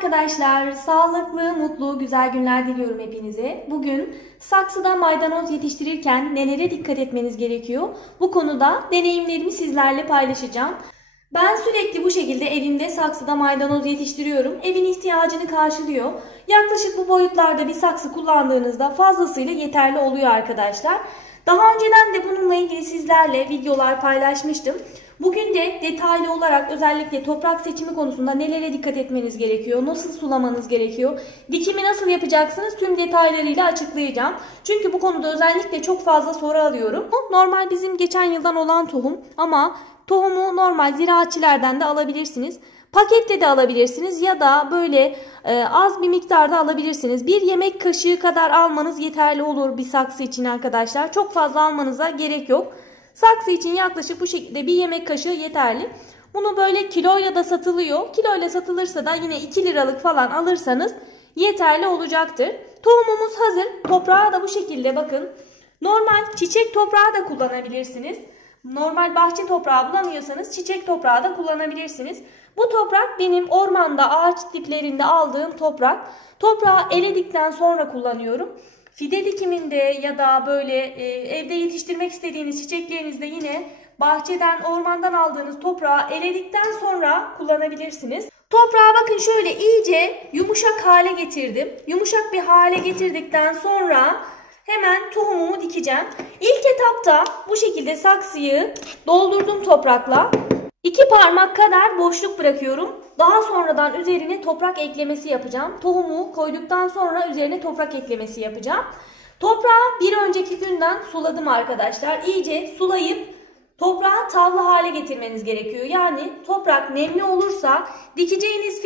arkadaşlar, sağlıklı, mutlu, güzel günler diliyorum hepinize. Bugün saksıda maydanoz yetiştirirken nelere dikkat etmeniz gerekiyor? Bu konuda deneyimlerimi sizlerle paylaşacağım. Ben sürekli bu şekilde evimde saksıda maydanoz yetiştiriyorum. Evin ihtiyacını karşılıyor. Yaklaşık bu boyutlarda bir saksı kullandığınızda fazlasıyla yeterli oluyor arkadaşlar. Daha önceden de bununla ilgili sizlerle videolar paylaşmıştım. Bugün de detaylı olarak özellikle toprak seçimi konusunda nelere dikkat etmeniz gerekiyor, nasıl sulamanız gerekiyor, dikimi nasıl yapacaksınız tüm detaylarıyla açıklayacağım. Çünkü bu konuda özellikle çok fazla soru alıyorum. Bu normal bizim geçen yıldan olan tohum ama tohumu normal ziraatçilerden de alabilirsiniz. Pakette de alabilirsiniz ya da böyle az bir miktarda alabilirsiniz. Bir yemek kaşığı kadar almanız yeterli olur bir saksı için arkadaşlar. Çok fazla almanıza gerek yok. Saksı için yaklaşık bu şekilde bir yemek kaşığı yeterli. Bunu böyle kiloyla da satılıyor. Kiloyla satılırsa da yine 2 liralık falan alırsanız yeterli olacaktır. Tohumumuz hazır. Toprağı da bu şekilde bakın. Normal çiçek toprağı da kullanabilirsiniz. Normal bahçe toprağı bulamıyorsanız çiçek toprağı da kullanabilirsiniz. Bu toprak benim ormanda ağaç diplerinde aldığım toprak. Toprağı eledikten sonra kullanıyorum. Fide dikiminde ya da böyle evde yetiştirmek istediğiniz çiçeklerinizde yine bahçeden, ormandan aldığınız toprağı eledikten sonra kullanabilirsiniz. Toprağı bakın şöyle iyice yumuşak hale getirdim. Yumuşak bir hale getirdikten sonra hemen tohumumu dikeceğim. İlk etapta bu şekilde saksıyı doldurdum toprakla. 2 parmak kadar boşluk bırakıyorum. Daha sonradan üzerine toprak eklemesi yapacağım. Tohumu koyduktan sonra üzerine toprak eklemesi yapacağım. Toprağı bir önceki günden suladım arkadaşlar. İyice sulayıp toprağı tavlı hale getirmeniz gerekiyor. Yani toprak nemli olursa dikeceğiniz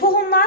tohumlar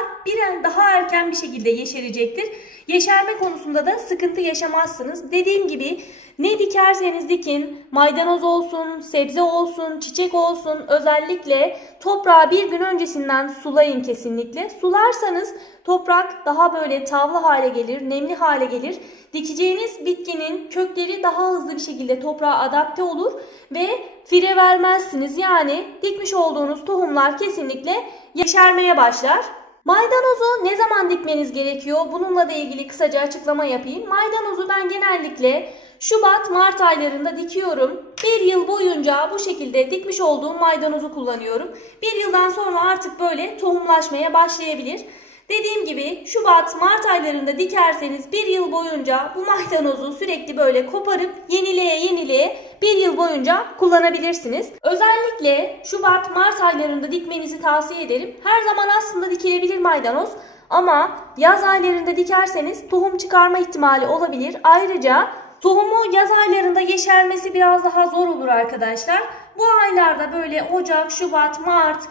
daha erken bir şekilde yeşerecektir. Yeşerme konusunda da sıkıntı yaşamazsınız. Dediğim gibi ne dikerseniz dikin, maydanoz olsun, sebze olsun, çiçek olsun, özellikle toprağı bir gün öncesinden sulayın kesinlikle. Sularsanız toprak daha böyle tavlı hale gelir, nemli hale gelir. Dikeceğiniz bitkinin kökleri daha hızlı bir şekilde toprağa adapte olur ve fire vermezsiniz. Yani dikmiş olduğunuz tohumlar kesinlikle yeşermeye başlar. Maydanozu ne zaman dikmeniz gerekiyor? Bununla da ilgili kısaca açıklama yapayım. Maydanozu ben genellikle Şubat-Mart aylarında dikiyorum. Bir yıl boyunca bu şekilde dikmiş olduğum maydanozu kullanıyorum. Bir yıldan sonra artık böyle tohumlaşmaya başlayabilir. Dediğim gibi Şubat-Mart aylarında dikerseniz bir yıl boyunca bu maydanozu sürekli böyle koparıp yenileye bir yıl boyunca kullanabilirsiniz. Özellikle Şubat-Mart aylarında dikmenizi tavsiye ederim. Her zaman aslında dikilebilir maydanoz ama yaz aylarında dikerseniz tohum çıkarma ihtimali olabilir. Ayrıca tohumu yaz aylarında yeşermesi biraz daha zor olur arkadaşlar. Bu aylarda böyle Ocak, Şubat, Mart,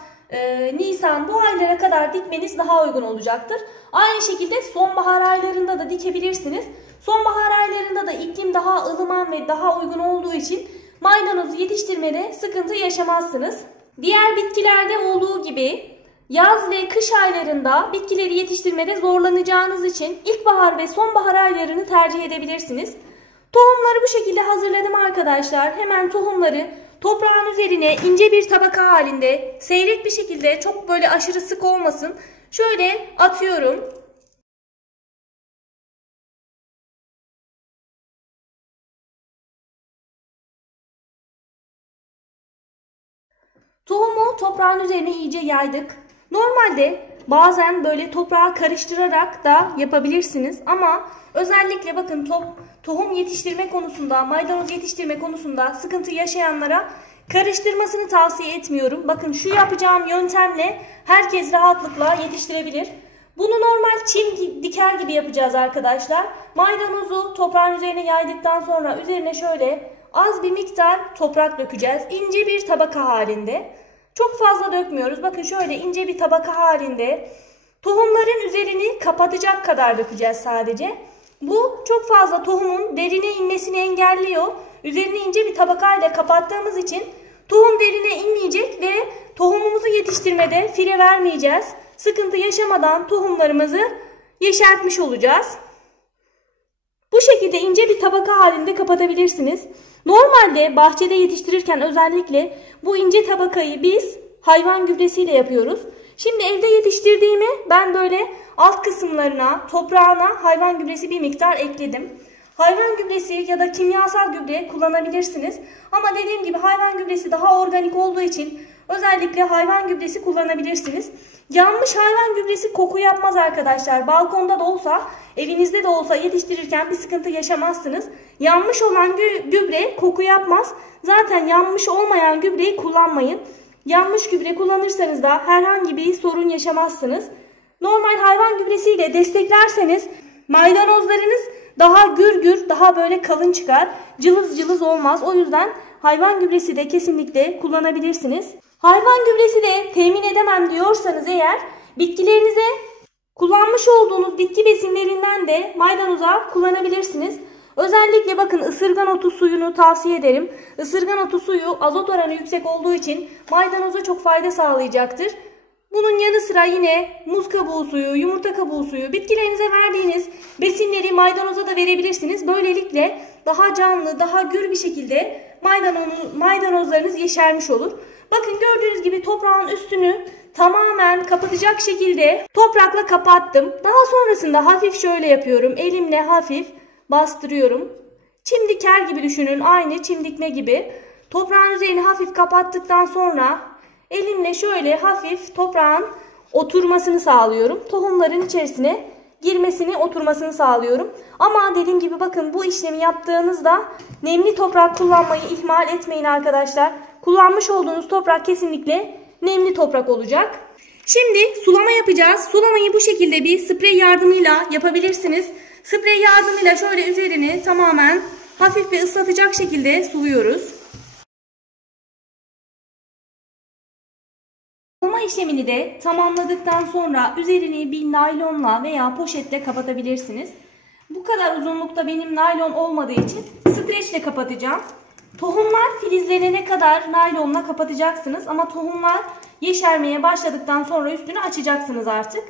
Nisan bu aylara kadar dikmeniz daha uygun olacaktır. Aynı şekilde sonbahar aylarında da dikebilirsiniz. Sonbahar aylarında da iklim daha ılıman ve daha uygun olduğu için maydanozu yetiştirmede sıkıntı yaşamazsınız. Diğer bitkilerde olduğu gibi yaz ve kış aylarında bitkileri yetiştirmede zorlanacağınız için ilkbahar ve sonbahar aylarını tercih edebilirsiniz. Tohumları bu şekilde hazırladım arkadaşlar. Hemen tohumları toprağın üzerine ince bir tabaka halinde seyrek bir şekilde, çok böyle aşırı sık olmasın, şöyle atıyorum. Tohumu toprağın üzerine iyice yaydık. Normalde bazen böyle toprağı karıştırarak da yapabilirsiniz ama özellikle bakın tohum yetiştirme konusunda, maydanoz yetiştirme konusunda sıkıntı yaşayanlara karıştırmasını tavsiye etmiyorum. Bakın şu yapacağım yöntemle herkes rahatlıkla yetiştirebilir. Bunu normal çim diker gibi yapacağız arkadaşlar. Maydanozu toprağın üzerine yaydıktan sonra üzerine şöyle az bir miktar toprak dökeceğiz. İnce bir tabaka halinde. Çok fazla dökmüyoruz. Bakın şöyle ince bir tabaka halinde. Tohumların üzerini kapatacak kadar dökeceğiz sadece. Bu çok fazla tohumun derine inmesini engelliyor. Üzerini ince bir tabakayla kapattığımız için tohum derine inmeyecek ve tohumumuzu yetiştirmede fire vermeyeceğiz. Sıkıntı yaşamadan tohumlarımızı yeşertmiş olacağız. Bu şekilde ince bir tabaka halinde kapatabilirsiniz. Normalde bahçede yetiştirirken özellikle bu ince tabakayı biz hayvan gübresiyle yapıyoruz. Şimdi evde yetiştirdiğimi ben böyle alt kısımlarına, toprağına hayvan gübresi bir miktar ekledim. Hayvan gübresi ya da kimyasal gübre kullanabilirsiniz. Ama dediğim gibi hayvan gübresi daha organik olduğu için özellikle hayvan gübresi kullanabilirsiniz. Yanmış hayvan gübresi koku yapmaz arkadaşlar. Balkonda da olsa, evinizde de olsa yetiştirirken bir sıkıntı yaşamazsınız. Yanmış olan gübre koku yapmaz. Zaten yanmış olmayan gübreyi kullanmayın. Yanmış gübre kullanırsanız da herhangi bir sorun yaşamazsınız. Normal hayvan gübresiyle desteklerseniz maydanozlarınız daha gür, daha böyle kalın çıkar. Cılız cılız olmaz. O yüzden hayvan gübresi de kesinlikle kullanabilirsiniz. Hayvan gübresi de temin edemem diyorsanız eğer, bitkilerinize kullanmış olduğunuz bitki besinlerinden de maydanoza kullanabilirsiniz. Özellikle bakın ısırgan otu suyunu tavsiye ederim. Isırgan otu suyu azot oranı yüksek olduğu için maydanoza çok fayda sağlayacaktır. Bunun yanı sıra yine muz kabuğu suyu, yumurta kabuğu suyu, bitkilerinize verdiğiniz besinleri maydanoza da verebilirsiniz. Böylelikle daha canlı, daha gür bir şekilde maydanozlarınız yeşermiş olur. Bakın gördüğünüz gibi toprağın üstünü tamamen kapatacak şekilde toprakla kapattım. Daha sonrasında hafif şöyle yapıyorum. Elimle hafif bastırıyorum. Çim diker gibi düşünün. Aynı çim dikme gibi. Toprağın üzerini hafif kapattıktan sonra elimle şöyle hafif toprağın oturmasını sağlıyorum. Tohumların içerisine girmesini, oturmasını sağlıyorum. Ama dediğim gibi bakın bu işlemi yaptığınızda nemli toprak kullanmayı ihmal etmeyin arkadaşlar. Kullanmış olduğunuz toprak kesinlikle nemli toprak olacak. Şimdi sulama yapacağız. Sulamayı bu şekilde bir sprey yardımıyla yapabilirsiniz. Sprey yardımıyla şöyle üzerini tamamen hafif bir ıslatacak şekilde suluyoruz. Sulama işlemini de tamamladıktan sonra üzerini bir naylonla veya poşetle kapatabilirsiniz. Bu kadar uzunlukta benim naylon olmadığı için streçle kapatacağım. Tohumlar filizlenene kadar naylonla kapatacaksınız ama tohumlar yeşermeye başladıktan sonra üstünü açacaksınız artık.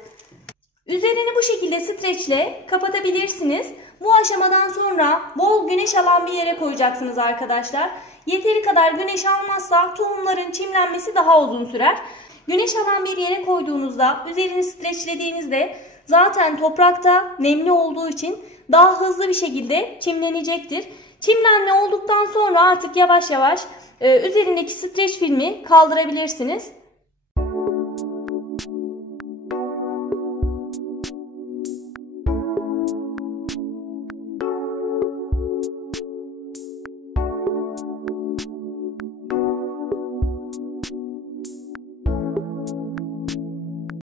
Üzerini bu şekilde streçle kapatabilirsiniz. Bu aşamadan sonra bol güneş alan bir yere koyacaksınız arkadaşlar. Yeteri kadar güneş almazsa tohumların çimlenmesi daha uzun sürer. Güneş alan bir yere koyduğunuzda, üzerini streçlediğinizde zaten toprakta nemli olduğu için daha hızlı bir şekilde çimlenecektir. Çimlenme olduktan sonra artık yavaş yavaş üzerindeki streç filmi kaldırabilirsiniz.